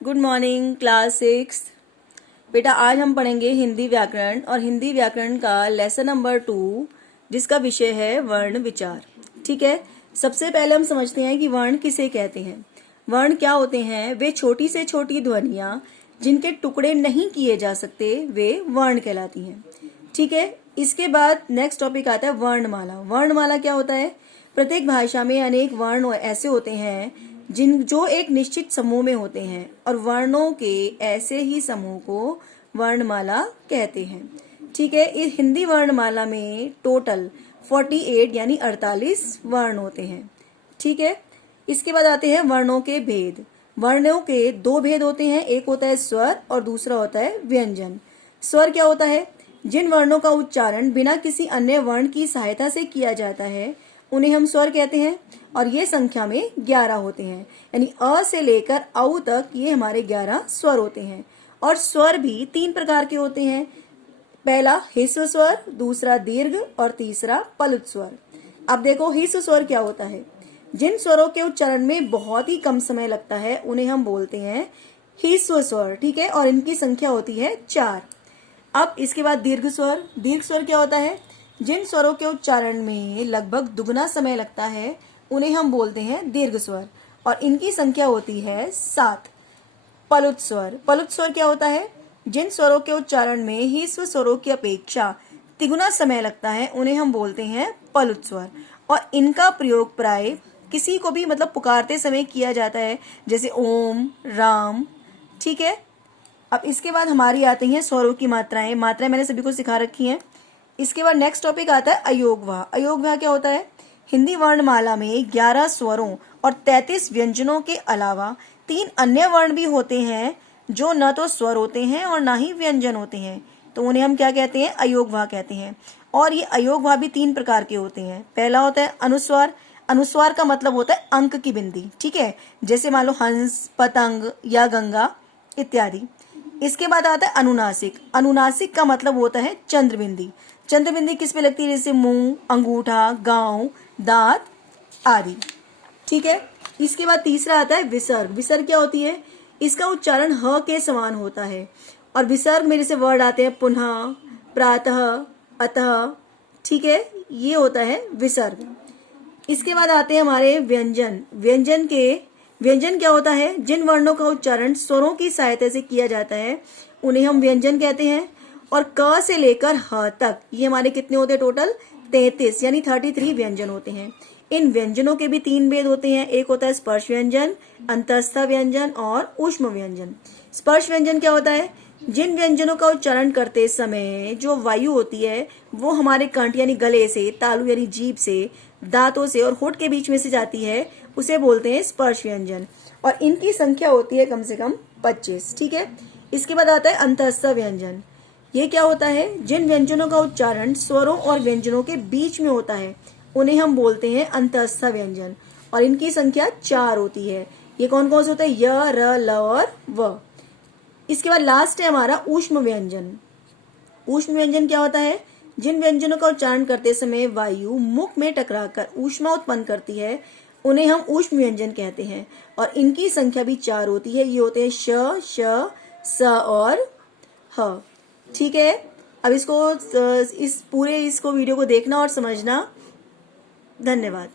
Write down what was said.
Good morning class 6। बेटा आज हम पढ़ेंगे हिंदी व्याकरण और हिंदी व्याकरण का लेसन नंबर 2 जिसका विषय है वर्ण विचार। ठीक है, सबसे पहले हम समझते हैं कि वर्ण किसे कहते हैं। वर्ण क्या होते हैं? वे छोटी से छोटी ध्वनियां जिनके टुकड़े नहीं किए जा सकते वे वर्ण कहलाती हैं। ठीक है, इसके बाद नेक्स्ट टॉपिक आता है वर्णमाला। वर्णमाला क्या होता है? प्रत्येक भाषा में अनेक वर्ण ऐसे होते हैं जो एक निश्चित समूह में होते हैं और वर्णों के ऐसे ही समूह को वर्णमाला कहते हैं। ठीक है, इस हिंदी वर्णमाला में टोटल 48 यानी 48 वर्ण होते हैं। ठीक है, इसके बाद आते हैं वर्णों के भेद। वर्णों के दो भेद होते हैं, एक होता है स्वर और दूसरा होता है व्यंजन। स्वर क्या होता है? जिन वर्णों का उच्चारण बिना किसी अन्य वर्ण की सहायता से किया जाता है उन्हें हम स्वर कहते हैं और ये संख्या में 11 होते हैं, यानी अ से लेकर औ तक ये हमारे 11 स्वर होते हैं। और स्वर भी 3 प्रकार के होते हैं, पहला ह्रस्व स्वर, दूसरा दीर्घ और तीसरा पलुत स्वर। अब देखो ह्रस्व स्वर क्या होता है? जिन स्वरों के उच्चारण में बहुत ही कम समय लगता है उन्हें हम बोलते हैं ह्रस्व स्वर। ठीक है, और इनकी संख्या होती है 4। अब इसके बाद दीर्घ स्वर। दीर्घ स्वर क्या होता है? जिन स्वरों के उच्चारण में लगभग दुगना समय लगता है उन्हें हम बोलते हैं दीर्घ स्वर और इनकी संख्या होती है 7। पलुत स्वर। पलुत स्वर क्या होता है? जिन स्वरों के उच्चारण में ह्रस्व स्वरों की अपेक्षा तिगुना समय लगता है उन्हें हम बोलते हैं पलुत स्वर और इनका प्रयोग प्राय किसी को भी मतलब पुकारते समय किया जाता है, जैसे ओम, राम। ठीक है, अब इसके बाद हमारी आती हैं स्वरों की मात्राएं। मात्राएं मैंने सभी को सिखा रखी हैं। इसके बाद नेक्स्ट टॉपिक आता है अयोगवाह। अयोगवाह क्या होता है? हिंदी वर्णमाला में 11 स्वरों और 33 व्यंजनों के अलावा 3 अन्य वर्ण भी होते हैं जो न तो स्वर होते हैं और ना ही व्यंजन होते हैं, तो उन्हें हम क्या कहते हैं? अयोगवाह कहते हैं। और ये अयोगवाह भी 3 प्रकार के होते हैं। पहला होता है अनुस्वार। अनुस्वार का मतलब होता है अंक की बिंदी। ठीक है, जैसे मान लो हंस, पतंग या गंगा इत्यादि। इसके बाद आता है अनुनासिक। अनुनासिक का मतलब होता है चंद्रबिंदी। चंद्रबिंदी किस पे लगती है? जैसे मुंह, अंगूठा, गांव, दांत आदि। ठीक है, इसके बाद तीसरा आता है विसर्ग। विसर्ग क्या होती है? इसका उच्चारण ह के समान होता है और विसर्ग में जैसे वर्ड आते हैं पुनः, प्रातः, अतः। ठीक है, ये होता है विसर्ग। इसके बाद आते हैं हमारे व्यंजन। व्यंजन क्या होता है? जिन वर्णों का उच्चारण स्वरों की सहायता से किया जाता है उन्हें हम व्यंजन कहते हैं। और क से लेकर ह तक ये हमारे कितने होते हैं? टोटल 33 यानी 33 व्यंजन होते हैं। इन व्यंजनों के भी 3 भेद होते हैं, एक होता है स्पर्श व्यंजन, अंतस्थ व्यंजन और ऊष्म व्यंजन। स्पर्श व्यंजन क्या होता है? जिन व्यंजनों का उच्चारण करते समय जो वायु होती है वो हमारे कंठ यानी गले से, तालु यानी जीभ से, दांतों से और होठ के बीच में से जाती है उसे बोलते हैं स्पर्श व्यंजन और इनकी संख्या होती है कम से कम 25। ठीक है, इसके बाद आता है अंतस्थ व्यंजन। ये क्या होता है? जिन व्यंजनों का उच्चारण स्वरों और व्यंजनों के बीच में होता है उन्हें हम बोलते हैं अंतस्थ व्यंजन और इनकी संख्या 4 होती है। ये कौन कौन से होते हैं? य, र, ल और व। इसके बाद लास्ट है हमारा ऊष्म व्यंजन। ऊष्म व्यंजन क्या होता है? जिन व्यंजनों का उच्चारण करते समय वायु मुख में टकराकर ऊष्मा उत्पन्न करती है उन्हें हम ऊष्म व्यंजन कहते हैं और इनकी संख्या भी 4 होती है। ये होते हैं श, श, स और ह। ठीक है, अब इसको वीडियो को देखना और समझना। धन्यवाद।